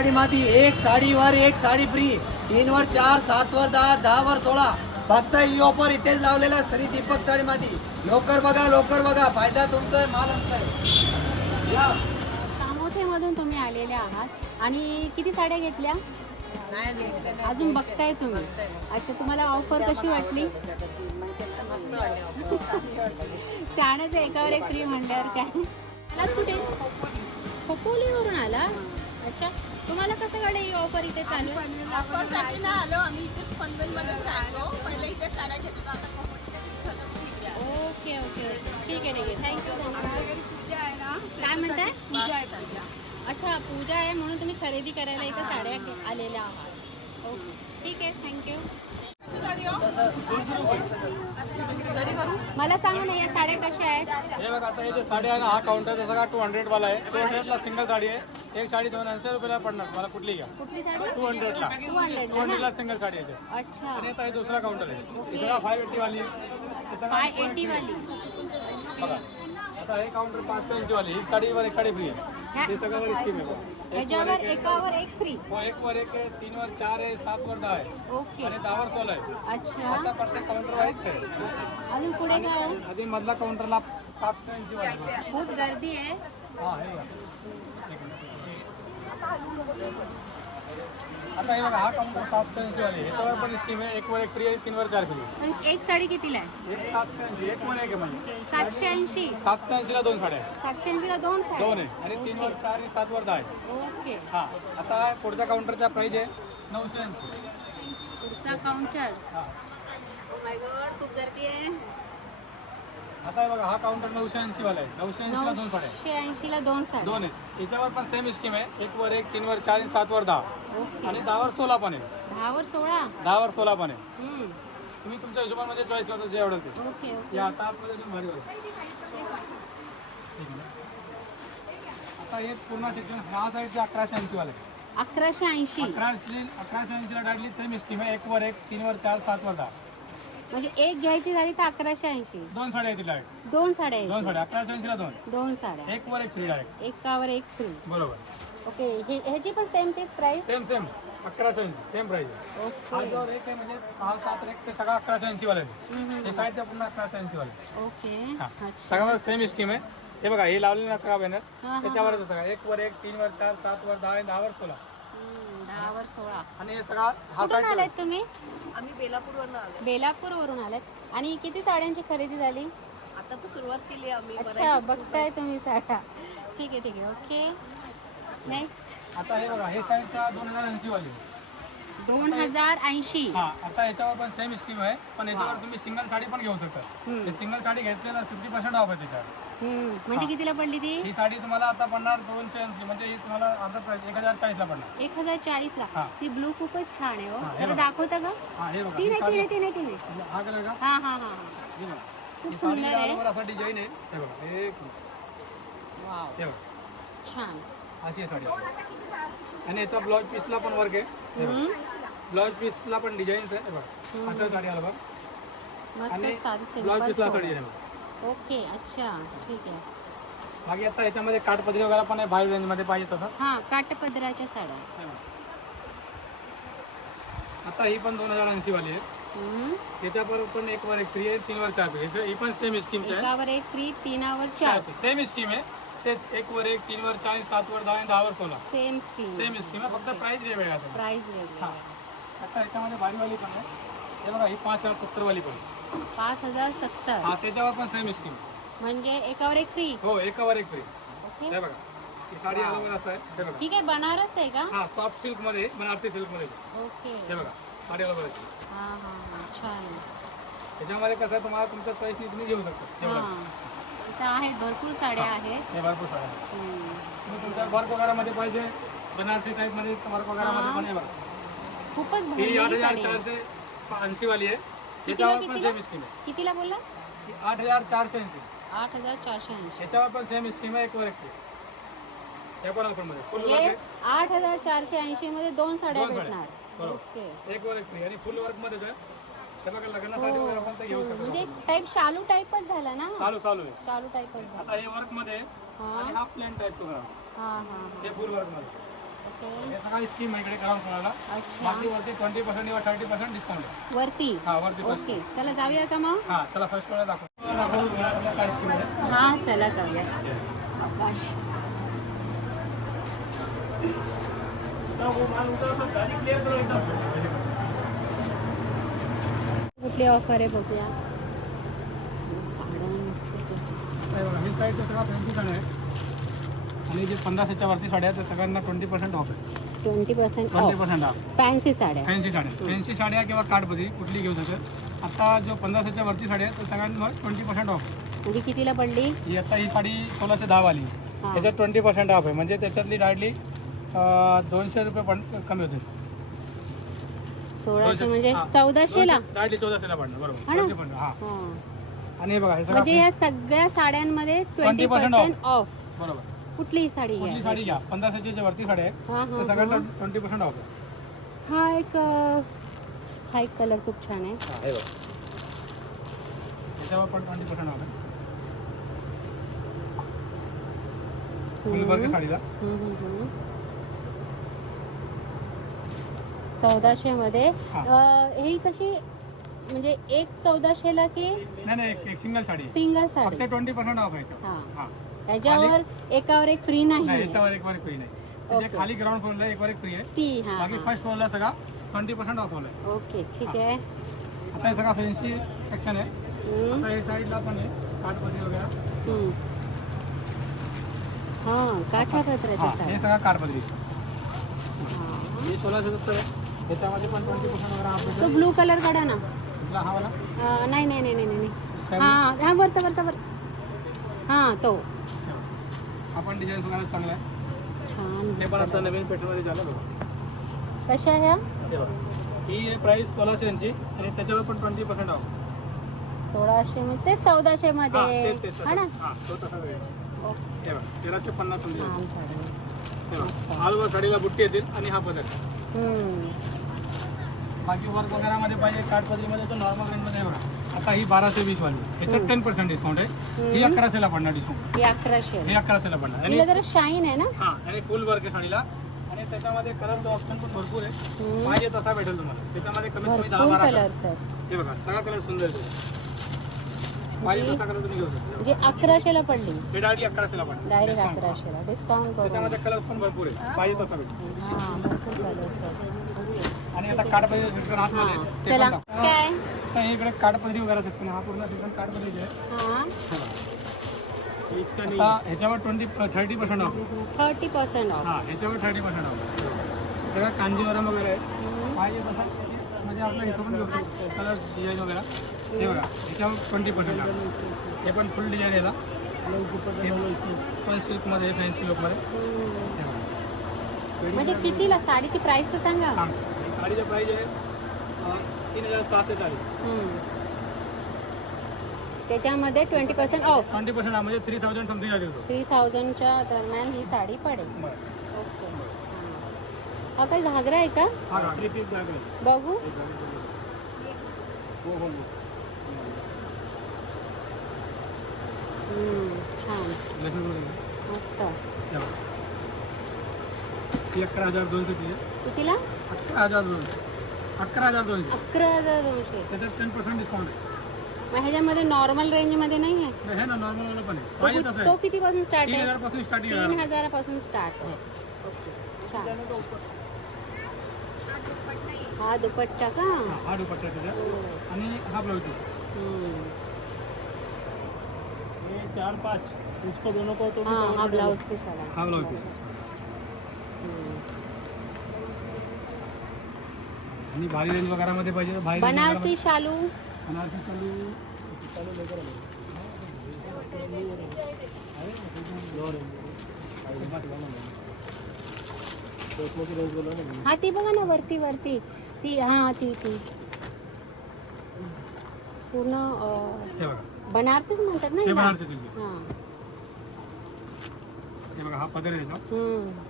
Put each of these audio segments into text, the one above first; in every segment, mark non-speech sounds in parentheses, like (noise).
साडी माती एक साडीवर एक साडी फ्री तीन वर चार सात वर दहा दहा वर सोळा. फक्त ही ऑफर इथेच लावलेला श्री दीपक साडी माती लवकर बघा लवकर बघा. फायदा तुमचा आहे माल आमचा आहे. कामोठेमधून तुम्ही आलेले आहात. आणि किती साड्या घेतल्या? अजून बघताय तुम्ही. अच्छा तुम्हाला ऑफर कशी वाटली? (laughs) छानच एकावर एक फ्री म्हणल्यावर काय? कुठे? खोपोलीवरून आला अच्छा. तुम्हाला कसं कळलं ही ऑफर इथे चालू आहे? आलो. आम्ही इथेच पनवेलमध्येच राहतो पहिले इथे साड्या घेत होतो. आता कपडे ओके ओके ओके. ठीक आहे ठीक आहे. थँक्यू पूजा आहे ना काय म्हणताय? अच्छा पूजा आहे म्हणून तुम्ही खरेदी करायला इथं साड्या आलेल्या आहात. ओके ठीक आहे थँक्यू मला सांगा ना या साड्या कशा आहेत? हे बघा आता हे जे साडी आहे ना हा काउंटर जसा का टू हंड्रेड वाला आहे. टू हंड्रेडला सिंगल साडी आहे. एक साडी दोन ऐंशी रुपयाला पडणार मला कुठली घ्या. कुठली साडी? टू हंड्रेडला टू हंड्रेड टू हंड्रेडला सिंगल साडी आहे. अच्छा. आणि आता हे दुसरा काउंटर आहे. हे सगळा फाईव्ह एटी वाली आहे. हे सगळं फाय एटी वाली. बघा. आता हे काउंटर पाचशे ऐंशी वाली एक साडीवर एक साडी फ्री आहे हे सगळं वर स्कीम आहे एक वर ह्याच्यावर एक आहे. एकावर एक फ्री हो एक वर एक आहे तीन वर चार आहे सात वर दहा आहे ओके आणि दहा वर सोळा आहे अच्छा असा प्रत्येक काउंटर वाईज आहे अजून पुढे काय आहे? आधी मधला काउंटरला पाचशे ऐंशी वाली आहे. खूप गर्दी आहे हा हे बघा. एक मिनिट. आता हे बघा हा काउंटर सातशे ऐंशी वाली. ह्याच्यावर पण स्कीम आहे. एक वर एक फ्री आहे तीन वर चार फ्री आहे. एक साडी कितीला आहे? एक सातशे ऐंशी एक वर एक आहे म्हणजे. सातशे ऐंशी. सातशे ऐंशीला दोन साड्या आहेत. सातशे ऐंशीला दोन दोन आहे. आणि तीन वर चार आणि सात वर दहा आहे. ओके. हा. आता पुढच्या काउंटरचा प्राइस आहे नऊशे ऐंशी. पुढचा काउंटर हा. खूप गर्दी आहे. आता हे बघा हा काउंटर नऊशे ऐंशी वाला आहे. नऊशे ऐंशीला दोन साड्या आहेत. नऊशे ऐंशीला दोन साड्या. दोन आहे याच्यावर पण सेम स्कीम आहे. एक वर एक तीन वर चार आणि सात वर दहा. ओके. आणि दहावर सोळा पण आहे. दहावर सोळा? दहावर सोळा पण आहे. हम्म. तुम्ही तुमच्या हिशोबामध्ये चॉईस करता जे आवडेल ते. Okay okay. या आता आपल्याला एकदम भारी वाटतं. ठीक आहे. आता हे पूर्ण सेक्शन ह्या साईडचे अकराशे ऐंशी वाले अकराशे ऐंशी. अकराशे अकराशे ऐंशीला डायरेक्टली सेम स्कीम आहे. एक वर एक तीन वर चार सात वर दहा. म्हणजे एक घ्यायची झाली तर अकराशे ऐंशी. दोन साड्या येतील डायरेक्ट दोन साड्या आहेत. दोन साड्या अकराशे ऐंशीला दोन. दोन साड्या. एक वर एक फ्री डायरेक्ट एकावर एक फ्री बरोबर. ओके हे ह्याची पण सेम तेच प्राइस सेम सेम अकराशे ऐंशी सेम आहे हा ओके जो रेट आहे म्हणजे सहा सात रेट ते सगळं अकराशे ऐंशी वाले हम्म, हे साईडच्या पूर्ण अकराशे ऐंशी वाले. ओके. हा. अच्छा. सगळं सेम स्कीम आहे. हे बघा हे लावलेलं ना सगळा बॅनर हा, हा, त्याच्यावरच सगळं. एक वर एक तीन वर चार सात वर दहा आणि दहावर सोळा. हम्म, दहावर सोळा. आणि हे सगळा हा कुठून साईड तुम्ही? आम्ही बेलापूरवरून आलो बेलापूर वरून आलात. आणि किती साड्यांची खरेदी झाली? आता तर सुरुवात केली आम्ही अच्छा बघताय तुम्ही साड्या. ठीक आहे ठीक आहे. ओके. नेक्स्ट आता हे बघा हे साईडच्या दोन हजार ऐंशी वाली दोन हजार ऐंशी. हा आता याच्यावर पण सेम स्कीम आहे. पण याच्यावर तुम्ही सिंगल साडी पण घेऊ शकता. हे सिंगल साडी घेतली ना फिफ्टी पर्सेंट ऑफ आहे त्याच्यावर. म्हणजे कितीला पडली ती? ही साडी तुम्हाला आता पडणार दोनशे ऐंशी. म्हणजे ही तुम्हाला प्राइस एक हजार चाळीसला पडणार. एक हजार चाळीसला. हा. ती ब्लू खूपच छान आहे हा, जरा. दाखवता का? हा हे बघा. ती ही नाही ती साडी नाही ती नाही ती नाही. हा कलर का हा. हा हा हे. बघा. खूप ही साडी सुंदर आहे. असा डिझाईन आहे. हे बघा. एक वाव. हे बघा. छान. अशी आहे साडी आणि याचा ब्लाउज पीसला पण वर्क आहे. ब्लाउज पीसला पण डिझाईन्स आहे बघा. असं साडी आलं बघा. आणि ब्लाउज पीसला साडी. आहे ओके अच्छा ठीक आहे. बाकी आता याच्यामध्ये काठपदरी वगैरे पण आहे बाहेर रेंजमध्ये पाहिजे तसं. हा काटपदराच्या साड्या. आता ही पण दोन हजार ऐंशी वाली आहे. हम्म, याच्यावर पण एक वर एक फ्री आहे तीन वर चार आहे. ही पण सेम स्कीमची आहे. एकावर एक फ्री तीनावर चार सेम स्कीम आहे. तेच एक वर एक तीन वर चार सात वर दहा आणि दहा वर सोळा. Same scheme. सेम स्कीम आहे फक्त प्राइस वेगवेगळा आहे प्राइस वेगळी हा. आता याच्यामध्ये भारीवाली पण आहे. हे बघा ही पाच हजार सत्तर वाली पण पाच हजार सत्तर. हा त्याच्यावर पण सेम स्कीम म्हणजे एकावर एक फ्री हो एकावर एक फ्री ओके. हे बघा ही साडी अलग असं आहे. हे बघा. ठीक आहे बनारस आहे का? हा सॉफ्ट सिल्कमध्ये बनारसी सिल्कमध्ये. ओके. हे बघा साडी हा हा हा छान त्याच्यामध्ये कसं आहे तुम्हाला तुमच्या चॉईसने तुम्ही घेऊ शकता. हा. आहेत भरपूर साड्या आहेत. हे भरपूर साड्या आहेत. हम्म. तुम्ही तुमच्या वर्क वगैरे मध्ये पाहिजे बनारसी टाईपमध्ये वर्क पण हे बघा. खूपच ही आठ भरलेली हजार साडी चारशे आहे. ऐंशी वाली आहे. याच्यावर पण कितीला? सेम स्कीम आहे. कितीला बोलला? ही आठ हजार चारशे ऐंशी. आठ हजार चारशे ऐंशी. याच्यावर पण सेम स्कीम आहे एक वर एक free. या पण ऑफरमध्ये. फुल वर्क आठ हजार चारशे ऐंशी मध्ये दोन साड्या दोन साड्या. भेटणार. बरोबर. ओके. एक वर एक फ्री आणि फुल वर्क आहे. हे बघा लग्नासाठी वगैरे आपण ते घेऊ शकतो म्हणजे टाईप शालू टाईपच झाला ना? चालू चालू आहे. शालू टाईपच झाला. आता हे वर्कमध्ये आहे. हा. आणि हा प्लेन टाईप करा. हा हा हे. फुल वर्कमध्ये. ओके हे सगळी स्कीम आहे इकडे ग्राउंड फ्लोअरला अच्छा. बाकी वरती ट्वेंटी पर्सेंट किंवा थर्टी पर्सेंट डिस्काउंट आहे. वरती? हा वरती पण. ओके चला जाऊया का मग? हा चला फर्स्ट फ्लोअर दाखव. दाखवू घरातल्या काय स्कीम आहे. हा चला जाऊया. सावकाश कुठली ऑफर आहे बघूया. हे सगळं फॅन्सी साड्या आहे. आणि जे पन्नासच्या वरती साड्या आहेत त्या सगळ्यांना ट्वेंटी पर्सेंट ऑफ आहे. Twenty percent twenty percent off fancy साड्या. फॅन्सी साड्या. फॅन्सी साड्या किंवा कार्डमध्ये कुठली घेऊ शकत आता जो पन्नासच्या वरती साड्या आहेत त्या सगळ्यांवर ट्वेंटी पर्सेंट ऑफ आहे म्हणजे कितीला पडली? ही आता ही साडी सोळाशे दहा वाली हा. त्याच्यात ट्वेंटी पर्सेंट ऑफ आहे. म्हणजे त्याच्यातली डायरेक्टली दोनशे रुपये पण कमी होते सोळाशे म्हणजे हा. चौदाशेला डायरेक्टली चौदाशेला पडणार हा ना? हा. हा. आणि हे बघा हे सगळं म्हणजे या सगळ्या साड्यांमध्ये ट्वेंटी 20% पर्सेंट ऑफ बरोबर. कुठलीही साडी कुठली घ्या साडी घ्या? पन्नासच्या वरती साड्या आहेत हा हा सगळ्यांना हा. ट्वेंटी पर्सेंट ऑफ आहे. हा एक अं, हा एक कलर खूप छान आहे. हा, हे बघा. त्याच्यावर पण ट्वेंटी पर्सेंट ऑफ आहे. साडीला. हम्म, हम्म, हम्म. चौदाशे मध्ये. हा. अं, ही कशी म्हणजे एक चौदाशेला की नाही नाही एक- एक सिंगल साडी. सिंगल फक्त साडी ट्वेंटी पर्सेंट ऑफ याच्यावर. हा. हा. त्याच्यावर एकावर एक फ्री नाही. नाही याच्यावर एक वर फ्री नाही. त्याच्या. खाली ग्राउंड फ्लोअरला एक वर एक फ्री आहे. ती हा बाकी हा. फर्स्ट फ्लोअरला सगळा ट्वेंटी पर्सेंट ऑफ आहे. ओके ठीक आहे. आता हे सगळा फॅन्सी सेक्शन आहे. हम्म, आता हे साईडला पण आहे. काठपदरी वगैरे. हम्म. हा काठा हा हे. साड्या. सगळा काठपदरी. हा. हे सोळाशे सत्तर आहे. याच्यामध्ये पण ट्वेंटी पर्सेंट वगैरे ऑफ तो आहे ब्लू कलर काढा ना कुठला हा वाला अं, नाही नाही नाही नाही नाही Sky हा हा वरचा वरचा वर हा तो blue? हा पण डिझाईन वगैरे चांगला आहे छान हे पण आता नवीन पेटरमध्ये झालं बघा कशा ह्या हे बघा ही प्राईस सोळाशे यांची आणि त्याच्यावर पण ट्वेंटी पर्सेंट ऑफ सोळाशे मध्ये ते चौदाशे मध्ये तेच तेच हा ना हा तो हे बघा तेराशे पन्नास समजा छान साडी हे बघा ऑल ओव्हर साडीला बुट्टी येतील आणि हा हम्म. बाकी वर्क वगैरेमध्ये पाहिजे काठपदरीमध्ये तो नॉर्मल रेंजमध्ये बघा. आता ही बाराशे वीस वाली ह्याच्यात टेन पर्सेंट डिस्काउंट आहे. ही अकराशेला पडणार डिस्काउंट ही अकराशे. ही अकराशेला पडणार. आणि तिला जरा शाईन आहे ना? हा आणि फुल वर्क आहे साडीला. आणि त्याच्यामध्ये कलरचा ऑप्शन पण भरपूर आहे. पाहिजे तसा भेटेल तुम्हाला. त्याच्यामध्ये कमीत कमी दहा बारा कलर हे बघा सगळा कलर सुंदर आहे पाहिजे तसा कलर तुम्ही घेऊ शकता. म्हणजे अकराशेला पडली. हे डायरेक्ट अकराशेला पडणार. Direct Discount. अकराशेला. डिस्काउंट करून. त्याच्यामध्ये कलर पण भरपूर आहे पाहिजे तसा भेटेल. हा भरपूर कलर आता काठपदरी हा आतमध्ये आहे. ते चला. पण दाखव. काय? आता हे इकडे काठपदरी वगैरे सेक्शन हा पूर्ण सेक्शन काठपदरीचे आहे. हा. आता ह्याच्यावर twenty thirty percent off thirty percent off हा ह्याच्यावर थर्टी पर्सेंट ऑफ सगळं कांजीवरम वगैरे आहे. पाहिजे तसा म्हणजे आपल्या हिशोबून घेऊ शकतो. कलर डिझाईन वगैरे. हे बघा ह्याच्यावर ट्वेंटी पर्सेंट ऑफ हे पण फुल डिझाईन येतात पण सिल्कमध्ये फॅन्सी लुकमध्ये हे. म्हणजे कितीला? साडीची प्राइस तर सांगा. सांग साडीचं प्राईज आहे तीन हजार सहाशे चाळीस. त्याच्यामध्ये twenty percent off twenty percent म्हणजे थ्री थाउजंड समथिंग आहे तो थ्री थाउजंडच्या दरम्यान ही साडी पडेल. बरं. ओके. हा काही घागरा आहे का? हा थ्री पीस लागेल बघू. हो हो हम्म, छान. वगैरे. मस्त. हे बघा. ही अकरा हज़ार दोनशेची आहे. कितीला? अकरा हज़ार दोनशे. अकरा हज़ार दोनशे. अकरा हज़ार दोनशे. त्याच्यात टेन पर्सेंट डिस्काउंट आहे. मग ह्याच्यामध्ये नॉर्मल रेंज मध्ये नाही आहे? हे ना नॉर्मल वाला पण आहे. तो पाहिजे कि- तसं तो आहे किती पासून स्टार्ट तीन आहे हज़ार पासून स्टार्टिंग तीन आहे हजारापासून स्टार्ट हो. ओके. छान. हा दुपट्टा का? हा, हा दुपट्टा आहे त्याच्यात आणि हा ब्लाउज पीस हम्म. चार पाच. उसको दोनों को तो हा हा ब्लाऊज पीस आला. हा ब्लाउज पीस. हम्म. आणि भारी रेंज वगैरे मध्ये पाहिजे तर भारी बनारसी शालू. बनारसी चालू चालू लेकर. हा ती बघा ना वरती वरती. ती हा ती ती. पूर्ण बनारसीच म्हणतात ना हे हा. हा पदर आहे.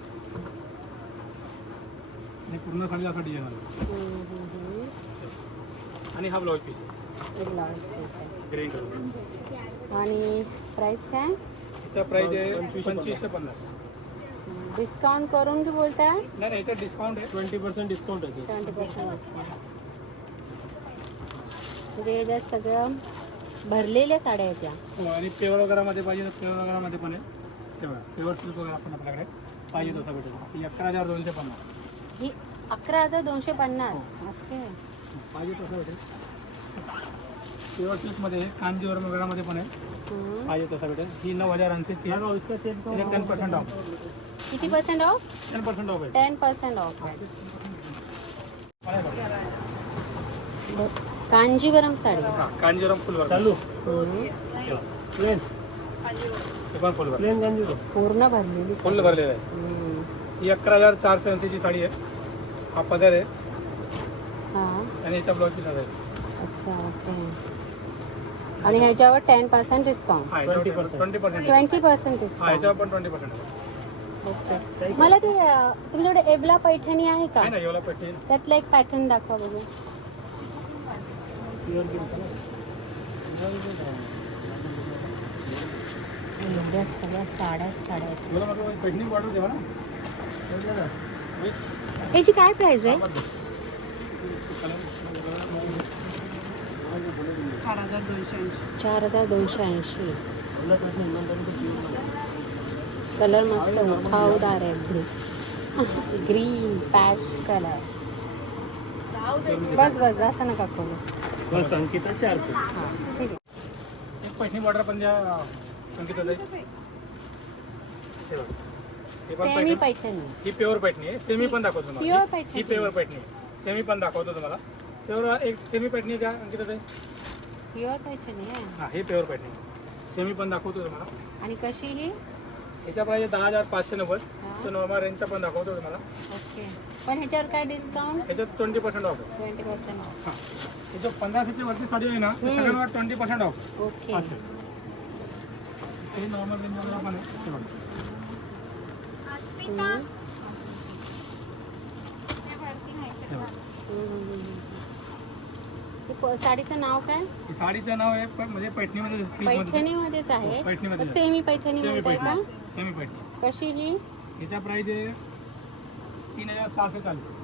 आणि पूर्ण हम्म, हम्म, हम्म. आणि हा ब्लाऊज पीस आहे. ब्लाऊज पीस आहे. ग्रीन कलर आणि प्राइस काय? याचा प्राइस आहे पंचवीसशे पन्नास. डिस्काउंट करून की बोलताय? नाही नाही याच्यात डिस्काउंट आहे. ट्वेंटी पर्सेंट डिस्काउंट आहे ट्वेंटी पर्सेंट म्हणजे याच्यात सगळं भरलेल्या साड्या आहेत त्या. हो, आणि प्युअर वगैरेमध्ये पाहिजे तर प्युअर वगैरेमध्ये पण आहे. बघा प्युअर सिल्क वगैरे आपण आपल्याकडे पाहिजे तसं भेटेल. अकरा हजार दोनशे पन्नास. ही अकरा हजार दोनशे पन्नास. ओके. पाहिजे तसं भेटेल प्युअर सिल्कमध्ये कांजीवरम वगैरेमध्ये पण आहे. पाहिजे तसं भेटेल ही नऊ हजार ऐंशीची टेन पर्सेंट ऑफ किती percent off ten percent off ten percent off Kanjeevaram sari. हा, कांजीवरम फुलवर. चालू. प्लेन हे पण फुलवर. प्लेन गांधी पूर्ण भरलेली फुल भरलेलं आहे. ही अकरा हजार चारशे ऐंशीची साडी आहे. हा पदर आहे. हा. आणि याचा ब्लाऊज पीस आहे अच्छा ओके. आणि ह्याच्यावर टेन पर्सेंट डिस्काउंट हा याच्यावर ट्वेंटी पर्सेंट ट्वेंटी पर्सेंट हा डिस्काउंट याच्यावर पण ट्वेंटी पर्सेंट आहे. ओके. मला ते अं, तुमच्याकडे एबला पैठणी आहे का? आहे ना एवढा पेटी त्यातला एक पॅटर्न दाखवा बघू. एवढ्या सगळ्या साड्या साड्या. आहेत वाढवू देवा ना. याची काय प्राइस आहे? चार हजार दोनशे ऐंशी. कलर मस्त उठावदार आहे ग्रीन ग्रीन पॅश कलर बस बस असं नका करू. बस अंकिता चार हां ठीक आहे. एक पैठणी बॉर्डर पण द्या अंकिता सेमी पैठणी ही प्युअर पैठणी आहे. सेमी पण दाखवतो तुम्हाला. ही प्युअर पैठणी आहे. सेमी पण दाखवतो तुम्हाला. प्युअर एक सेमी पैठणी द्या अंकिता ताई. प्युअर पैठणी आहे हा. ही प्युअर पैठणी सेमी पण दाखवतो तुम्हाला. आणि कशी ही? याच्या प्राइस दहा हजार पाचशे नव्वद. हा. तो नॉर्मल रेंजचा पण दाखवतो तुम्हाला. ओके पण ह्याच्यावर काय डिस्काउंट याच्यात ट्वेंटी पर्सेंट ऑफ आहे ट्वेंटी पर्सेंट ऑफ हां. हे जो पंधराशेची वरती साडी आहे ना ते हम्म. सगळ्यांवर ट्वेंटी पर्सेंट ऑफ ओके हे नॉर्मल रेंज वगैरे पण आहे. हे बघा. प- साडीचं नाव काय? ही साडीचं नाव आहे पण म्हणजे पैठणीमध्ये सिल्कमध्ये पैठणीमध्येच आहे. हो, पैठणीमध्ये. सेमी पैठणी सेमी म्हणताय का? पैठणी सेमी पैठणी. कशी ही? याचा प्राइस आहे तीन हज़ार सहाशे चाळीस.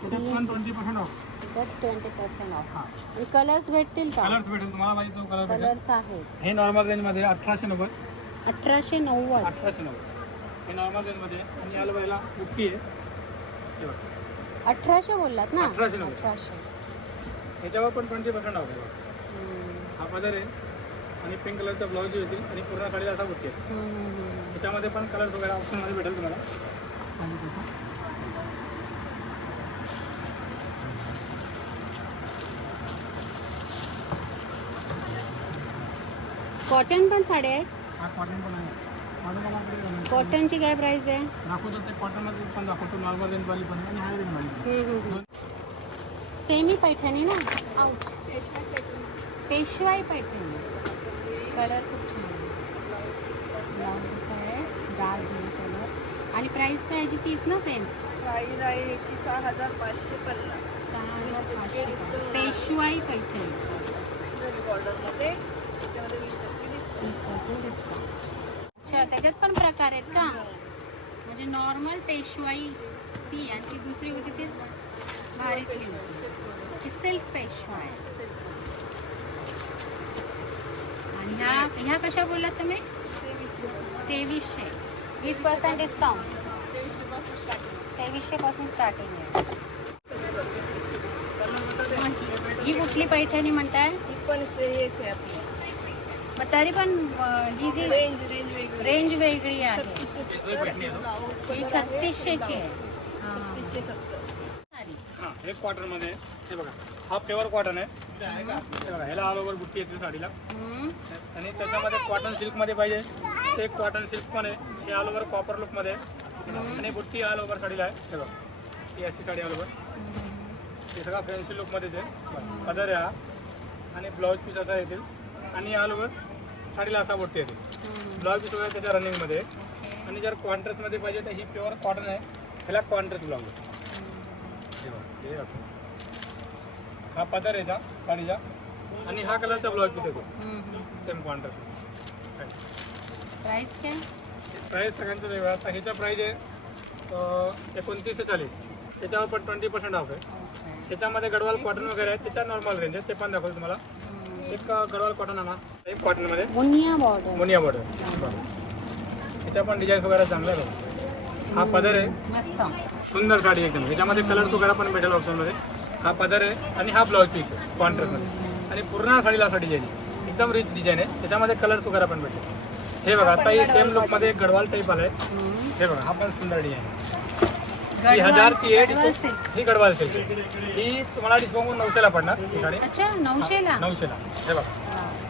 त्याच्यात पण twenty percent off twenty percent off हाँ. आणि कलर्स भेटतील का? कलर्स भेटेल. तुम्हाला पाहिजे तो कलर भेटेल. कलर्स आहेत. हे नॉर्मल रेंजमध्ये अठराशे नव्वद. अठराशे नव्वद. अठराशे नव्वद. हे नॉर्मल रेंजमध्ये आहे. आणि याला पहिला बुट्टी आहे. हे बघा. अठराशे बोललात ना? अठराशे नव्वद. अठराशे. याच्यावर पण ट्वेंटी पर्सेंट ऑफ आहे बघा. हम्म, हा पदर आहे. आणि पिंक कलरचा ब्लाऊज येतील आणि पूर्ण साडीला असा बुट्टी आहे. हम्म, हम्म, हम्म. त्याच्यामध्ये पण कलर्स वगैरे ऑप्शनमध्ये भेटेल तुम्हाला. कॉटन पण साड्या आहेत? हा कॉटन पण आहे. कॉटनची काय प्राइस आहे? दाखवतो ते कॉटनमध्ये पण दाखवतो. नॉर्मल रेंजवाली पण. आणि हाय रेंजवाली सेमी पैठणी ना? आउट पेशवाई पैठणी. कलर खूप छान असं आहे. डार्क ग्रीन कलर आणि प्राइस काय याची? तीस ना सेम प्राईज आहे याची सहा हजार पाचशे पन्नास. सहा हजार पाचशे पेशवाई पैठणी. बॉर्डरमध्ये त्याच्यामध्ये वीस पर्सेंट डिस्काउंट त्याच्यात पण प्रकार आहेत का? म्हणजे नॉर्मल पेशवाई ती आणि ती दुसरी होती ती भारीतली होती सिल्क पेशवाई. आणि ह्या ह्या कशा बोललात तुम्ही? तेवीसशे. वीस पर्सेंट डिस्काउंट तेवीसशे पासून स्टार्टिंग आहे. ही- कुठली पैठणी म्हणताय? पण तरी पण अं, ही जी रेंज वेगळी आहे? ही छत्तीसशेची आहे. हा. छत्तीसशे सत्तर साडी. हां बघा हा प्युअर कॉटन आहे. बघा ह्याला ऑल ओव्हर बुट्टी येते साडीला. आणि त्याच्यामध्ये कॉटन सिल्कमध्ये पाहिजे. ते कॉटन सिल्क पण आहे. हे ऑल ओव्हर कॉपर लुकमध्ये आहे. आणि बुट्टी ऑल ओव्हर साडीला आहे. हे बघा ही अशी साडी ऑल ओव्हर हे सगळं फॅन्सी लुकमध्येच आहे. पदर आहे हा. आणि ब्लाऊज पीस असा येतील. आणि ऑल ओव्हर साडीला असा बुट्टी येते ब्लाऊज पीस वगैरे त्याच्या रनिंगमध्ये. आणि जर कॉन्ट्रास्टमध्ये पाहिजे तर ही प्युअर कॉटन आहे. ह्याला कॉन्ट्रास्ट ब्लाऊज आहे. हे असं. हा पदर याचा साडीचा. आणि हा कलरचा ब्लाऊज पीस येतो सेम कॉन्ट्रास्ट प्राइस काय? प्राईस सगळ्यांचं वेगळं. आता ह्याचा प्राईज आहे एकोणतीस ते चाळीस. त्याच्यावर पण ट्वेंटी पर्सेंट ऑफ आहे. त्याच्यामध्ये गडवाल कॉटन वगैरे आहे. त्याच्या नॉर्मल रेंज आहे. ते पण दाखवतो तुम्हाला. एक गडवाल कॉटन आणा. एक कॉटनमध्ये मुनिया बॉर्डर मुनिया बॉर्डर त्याच्या पण डिझाईन्स वगैरे चांगल्या आहेत. हा पदर आहे. मस्त. सुंदर साडी एकदम. ह्याच्यामध्ये कलर्स वगैरे पण भेटेल ऑप्शनमध्ये हा पदर आहे आणि हा ब्लाऊज पीस आहे कॉन्ट्रास्टमध्ये आणि पूर्ण साडीला असा डिझाईन आहे. एकदम रिच डिझाईन आहे. त्याच्यामध्ये कलर्स वगैरे पण भेटेल. हे बघा आता ही सेम लुकमध्ये गडवाल टाईप आलाय. हे बघा हा पण सुंदर डिझाईन आहे. हजारची आहे डिस्काउंट. ही गडवाल सिल्क ही तुम्हाला डिस्काउंट नऊशेला पडणार ही साडी. अच्छा नऊशेला? नऊशेला. हे बघा.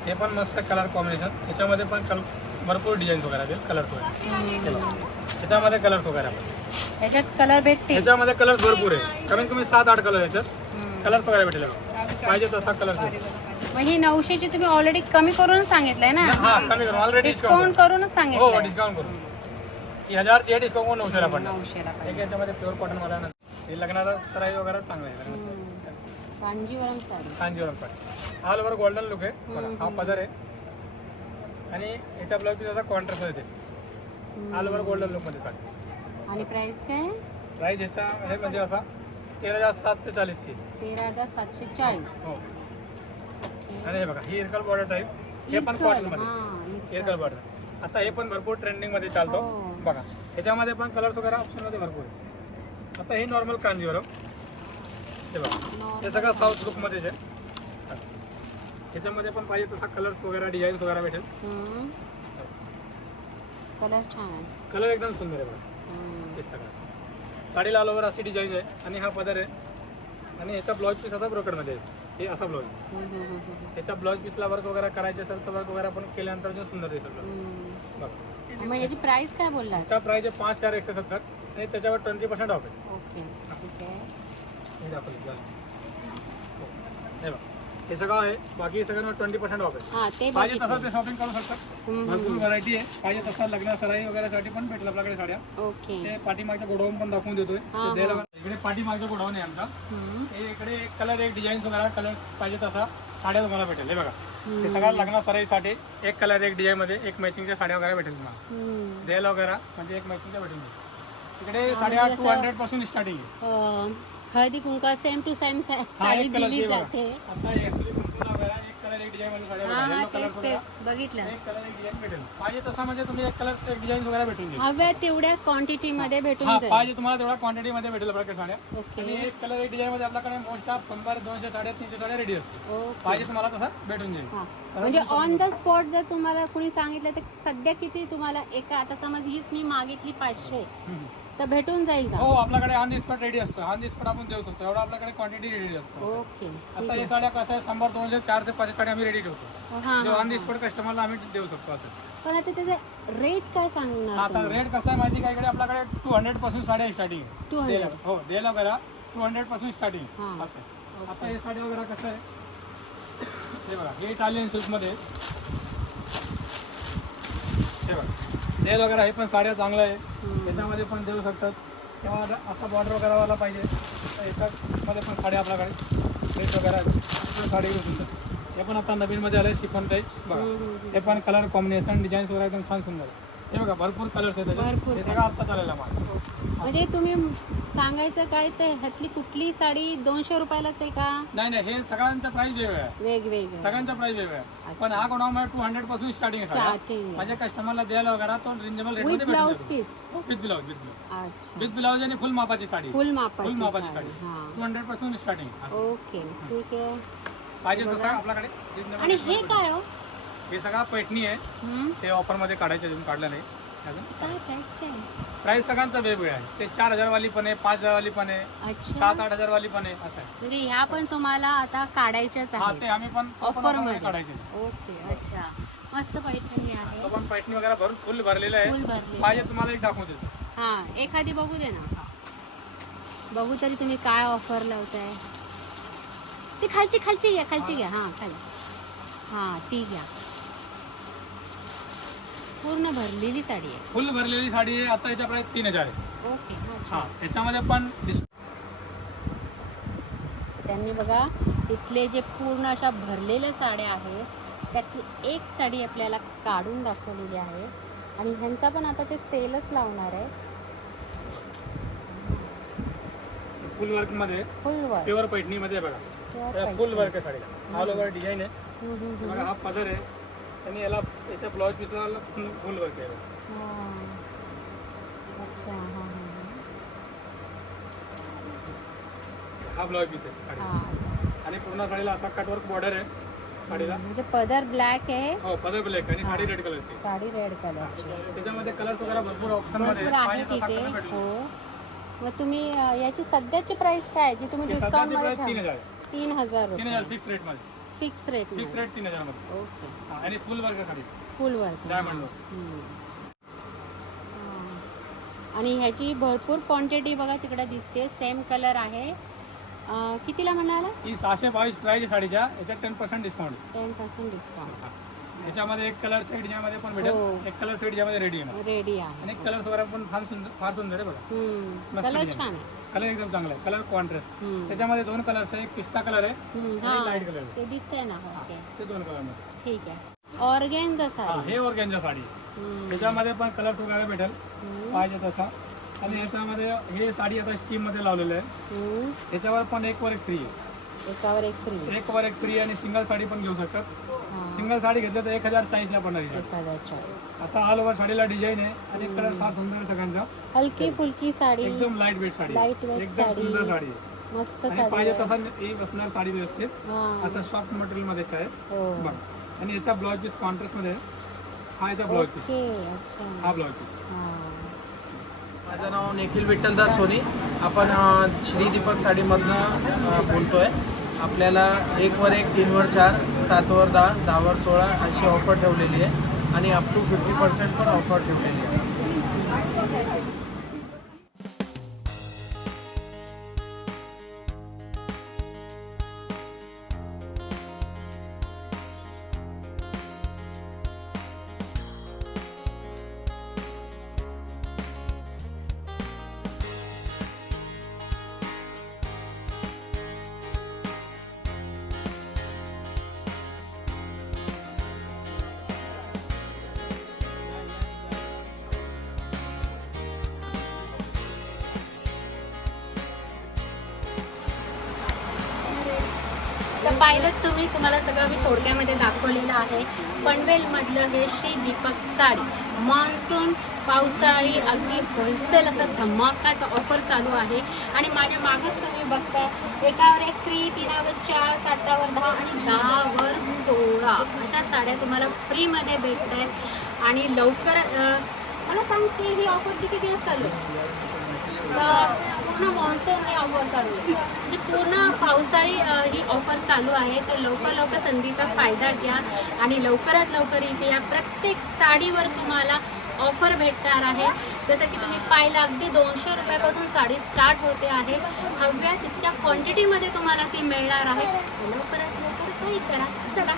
हे. पण मस्त कलर कॉम्बिनेशन याच्यामध्ये पण कल भरपूर डिझाईन्स वगैरे आहेत कलर्स वगैरे. हे बघा. त्याच्यामध्ये कलर्स वगैरे आपण त्याच्यात कलर भेटते ह्याच्यामध्ये कलर्स भरपूर आहे कमीत कमी सात आठ कलर याच्यात. कलर्स वगैरे भेटेल बघा. पाहिजे तसा कलर मग ही नऊशेची तुम्ही ऑलरेडी कमी करून सांगितलंय ना? हा कमी करून. ऑलरेडी डिस्काउंट डिस्काउंट करूनच हो सांगितलंय. डिस्काउंट करून. ही हजारची आहे डिस्काउंट नऊशेला पडणार नऊशेला एक पाहिजे. याच्यामध्ये प्युअर कॉटन वाला ना. हे लग्नाचा सराई वगैरे चांगला आहे. Kanjeevaram sari. Kanjeevaram all over golden look आहे. बघा, हा पदर आहे. आणि याच्या ब्लाउज पीस असा कॉन्ट्रास्ट येते. ऑल ओव्हर गोल्डन लुकमध्ये साडी. आणि प्राइस काय? प्राईस ह्याचा हे म्हणजे असा तेरा हजार सातशे चाळीसची. तेरा हजार सातशे चाळीस. हो. आणि हे बघा ही इरकल बॉर्डर टाईप हे पण कॉटनमध्ये. हा एअरकल बॉर्डर आता हे पण भरपूर ट्रेंडिंगमध्ये चालतो. हो. बघा ह्याच्यामध्ये पण कलर्स वगैरे ऑप्शनमध्ये भरपूर आहे आता हे नॉर्मल कांजीवरम. हे बघा हे सगळं साऊथ लुक मध्येच आहे. ह्याच्यामध्ये पण पाहिजे तसा कलर्स वगैरे डिझाईन्स वगैरे भेटेल. कलर छान आहे. कलर एकदम सुंदर आहे बघा. हे सगळं साडी लाल ओव्हर अशी डिझाईन आहे आणि हा पदर आहे. आणि ह्याचा ब्लाऊज पीस असा ब्रोकरमध्ये आहे. हे असा ब्लाऊज. ह्याचा ब्लाऊज पीसला वर्क वगैरे करायचे असेल तर वर्क वगैरे आपण केल्यानंतर अजून सुंदर दिसेल. हम्म. बघा. मग याची प्राइस काय बोललात? ह्याचा प्राईज आहे पाच चार एकशे सत्तर आणि त्याच्यावर ट्वेंटी पर्सेंट ऑफ आहे. ओके ठीक आहे. हे दाखवली झालं. हो. बघा. हे सगळं आहे. बाकी सगळ्यांना ट्वेंटी पर्सेंट ऑफ आहे. हा ते पाहिजे बघितलं तसं ते. शॉपिंग करू शकतात. हम्म, भरपूर व्हरायटी आहे. पाहिजे तसा लग्न सराई वगैरेसाठी पण भेटेल आपल्याकडे साड्या. ओके. ते पाठीमागच्या गोडाऊन पण दाखवून देतोय. हा, ते द्यायला इकडे पाठीमागचा गोडाऊन आहे आमचा. हम्म. हे इकडे एक कलर एक डिझाईन वगैरे कलर पाहिजे तसा साड्या तुम्हाला भेटेल. हे बघा. हे सगळ्या लग्न सराईसाठी एक कलर एक डिझाईन मध्ये एक मॅचिंगच्या साड्या वगैरे भेटेल तुम्हाला. हम्म. द्यायला वगैरे म्हणजे एक मॅचिंगच्या भेटेल इकडे साड्या टू हंड्रेडपासून स्टार्टिंग आहे. अं, हळदी कुंका सेम टू सेम हा साडी एक दिली जाते. आता actually एक डिझाईन मध्ये बघितलं. एक डिझाईन भेटेल. पाहिजे तसा म्हणजे तुम्ही एक कलर एक डिझाईन वगैरे भेटून जाईल हव्या तेवढ्या क्वांटिटी मध्ये भेटून जाईल. पाहिजे तुम्हाला तेवढा क्वांटिटी मध्ये भेटेल आपल्याकडे साड्या. आणि एक कलर एक डिझाईन मध्ये आपल्याकडे मोस्ट ऑफ शंभर दोनशे साडे तीनशे साड्या रेडी असतात ओके. पाहिजे तुम्हाला तसा भेटून जाईल. म्हणजे ऑन द स्पॉट जर तुम्हाला कुणी सांगितलं तर सध्या किती तुम्हाला एका आता समज हीच मी मागितली पाचशे. तर भेटून जाईल का? हो आपल्याकडे ऑन दी स्पॉट रेडी असतो. ऑन दी स्पॉट आपण देऊ शकतो. एवढा आपल्याकडे क्वांटिटी रेडी असतो. ओके आता हे साड्या कसं आहे शंभर दोनशे चारशे पाचशे साड्या आम्ही रेडी ठेवतो. हा हा ऑन दी स्पॉट कस्टमरला आम्ही देऊ शकतो असं. पण आता त्याचे रेट काय सांगणार आता रेट कसं आहे माहिती का इकडे? आपल्याकडे टू हंड्रेडपासून साड्या स्टार्टिंग टू हंड्रेड हो देला वगैरे टू हंड्रेडपासून स्टार्टिंग हा. असं. आहे. आता हे साडी वगैरे कसं आहे? हे बघा हे इटालियन सिल्कमध्ये आहे. हे बघा. देल वगैरे हे पण साड्या चांगल्या आहे. त्याच्यामध्ये पण देऊ शकतात. किंवा आता असा बॉर्डर वगैरे वाला पाहिजे. तर याच्यामध्ये पण साड्या आपल्याकडे. रेट वगैरे आहेत. पण साडी घेऊ शकतात हे पण आता नवीनमध्ये आले शिफॉन टाईप बघा. हे पण कलर कॉम्बिनेशन डिझाईन्स वगैरे एकदम छान सुंदर आहे. हे बघा भरपूर कलर्स आहेत त्याच्यात. हे सगळं आता चाललेला माल म्हणजे तुम्ही सांगायचं काय तर ह्यातली कुठली साडी दोनशे रुपयालाच आहे का? नाही नाही हे सगळ्यांचा प्राइस वेगळा आहे. वेगवेगळे. सगळ्यांचा प्राइस वेगळा आहे. पण हा गोडाऊन टू हंड्रेडपासून स्टार्टिंग आहे म्हणजे कस्टमरला द्यायला वगैरे तो रिजनेबल रेट विथमध्ये भेटून piece with blouse with blouse अच्छा. विथ ब्लाउज आणि फुल मापाची साडी. फुल फुल मापाची मापाची साडी हा. टू हंड्रेडपासून स्टार्टिंग ओके ठीक आहे. पाहिजे तसं आपल्याकडे. Reasonable आणि rate हे मध्ये काय हो? हे सगळा पैठणी आहे? ते ऑफरमध्ये काढायचे अजून काढलं नाही. काय प्राइस काय? प्राइस सगळ्यांचा वेगवेगळा आहे. ते चार हजार वाली पण आहे पाच हजार वाली पण आहे अच्छा. सात आठ हजार वाली पण आहे असं आहे. म्हणजे ह्या पण तुम्हाला आता काढायच्याच हा आहेत. ते आम्ही पण तो पण ऑफर offer मध्ये मध्ये. काढायचे. ओके अच्छा. मस्त पैठणी आहे. तो पण पैठणी वगैरे भरून फुल भरलेलं आहे. फुल भरले पाहिजे तुम्हाला एक दाखवून देतो. हा एखादी बघू दे ना. बघू तरी तुम्ही काय ऑफर लावताय. ती खालची खालची घ्या खालची घ्या. हा खाली. हा ती घ्या. पूर्ण भरलेली साडी आहे. फुल भरलेली साडी आहे. आता याच्या प्राइस तीन हजार आहे. ओके अच्छा हा याच्यामध्ये पण डिस- त्यांनी बघा इथले जे पूर्ण अशा भरलेल्या साड्या आहेत त्यातली एक साडी आपल्याला काढून दाखवलेली आहे. आणि ह्यांचा पण आता ते सेलच लावणार आहे. फुल वर्कमध्ये. फुल वर्क प्युअर पैठणी मध्ये बघा फुल वर्क आहे साडीला. ऑल ओव्हर डिझाईन आहे. बघा हा पदर आहे. आणि याला याच्या ब्लाउज पीसला फुल वर्क आहे हा. अच्छा हां हां हा. ब्लाउज पीस आहे साडीला. हां. आणि पूर्ण साडीला असा कटवर्क बॉर्डर आहे साडीला. म्हणजे पदर ब्लॅक आहे. हो पदर ब्लॅक आणि साडी रेड कलरची साडी रेड कलरची त्याच्यामध्ये कलर्स वगैरे भरपूर ऑप्शनमध्ये भरपूर आहे पाहिजे तसा तिथे भेटतो हो. मग तुम्ही अं, याची सध्याची प्राइस काय आहे जी तुम्ही हे डिस्काउंट सध्याची मध्ये प्राइस तीन ठेवा हजार. आहे. तीन हजार तीन रुपये. हजार फिक्स रेटमध्ये. फिक्स रेट फिक्स रेट तीन हजारमध्ये ओके. हा, आणि full work sari full work diamond आणि ह्याची भरपूर क्वांटिटी बघा तिकडे दिसते. सेम कलर आहे. अं, कितीला म्हणाला? ही सहाशे बावीस आहे साडीच्या. याच्यात ten percent discount ten percent discount याच्यामध्ये एक कलर सेट ज्यामध्ये पण हो. भेटेल एक कलर सेट ज्यामध्ये रेडी आहे रेडी आहे. आणि कलर्स वगैरे पण फार सुंदर फार सुंदर आहे बघा. हम्म. मस्त कलर design. छान आहे. कलर एकदम चांगला आहे. कलर कॉन्ट्रास्ट हम्म. त्याच्यामध्ये दोन कलर्स आहे. एक पिस्ता कलर आहे. हम्म, आणि हा. लाइट कलर ते दिसतंय ना. ओके ते दोन कलरमध्ये. ठीक आहे. ऑर्गेन्झा हा साडी. हे ऑर्गॅनच्या साडी. हम्म, त्याच्यामध्ये पण कलर्स वगैरे भेटेल. हम्म, पाहिजे तसा. आणि याच्यामध्ये हे साडी आता स्कीममध्ये लावलेलं आहे. हम्म. त्याच्यावर पण एक वर एक फ्री आहे. एकावर एक फ्री एक वर एक फ्री आणि सिंगल साडी पण घेऊ शकतात. सिंगल साडी घेतलं तर एक हजार चाळीसला पडणार ही साडी. एक हजार चाळीस. आता ऑल ओव्हर साडीला डिझाईन आहे आणि कलर फार सुंदर आहे सगळ्यांचा. हलकी फुलकी साडी. एकदम लाइट वेट साडी. आहे. Light weight एकदम साडी. सुंदर साडी. आहे. मस्त आणि साडी पाहिजे. तसा हे बसणार साडी व्यवस्थित. हा. असं सॉफ्ट मटेरियल मध्येच आहे. हो. बघ. आणि याचा ब्लाउज पीस कॉन्ट्रास्टमध्ये आहे. हा याचा ब्लाउज पीस ओके अच्छा. हा ब्लाउज पीस हा. माझं नाव निखिल विठ्ठलदास सोनी. आपण अ, श्री दीपक साडीमधनं अ, बोलतोय. आपल्याला एकवर एक तीनवर चार सातवर दहा दहावर सोळा अशी ऑफर ठेवलेली आहे. आणि अप टू फिफ्टी पर्सेंट पण ऑफर ठेवलेली आहे. पनवेलमधलं हे श्री दीपक साडी. मान्सून पावसाळी अगदी होलसेल असं धमाकाचा ऑफर चालू आहे. आणि माझ्या मागच तुम्ही बघताय एकावर एक फ्री तीनावर चार सातावर दहा आणि दहावर सोळा. अशा साड्या तुम्हाला फ्रीमध्ये भेटत आहेत आणि लवकर मला सांग की ही ऑफर किती दिवस चालू तर पूर्ण मॉन्सून ही ऑफर चालू आहे म्हणजे पूर्ण पावसाळी ही ऑफर चालू आहे. तर लवकर लवकर संधीचा फायदा घ्या आणि लवकरात लवकर इथे या प्रत्येक साडीवर तुम्हाला ऑफर भेटणार आहे. जसं की तुम्ही पाहिलं अगदी दोनशे रुपयापासून साडी स्टार्ट होते आहे. हव्या तितक्या क्वांटिटीमध्ये तुम्हाला ती मिळणार आहे. लवकरात लवकर काही करा. चला.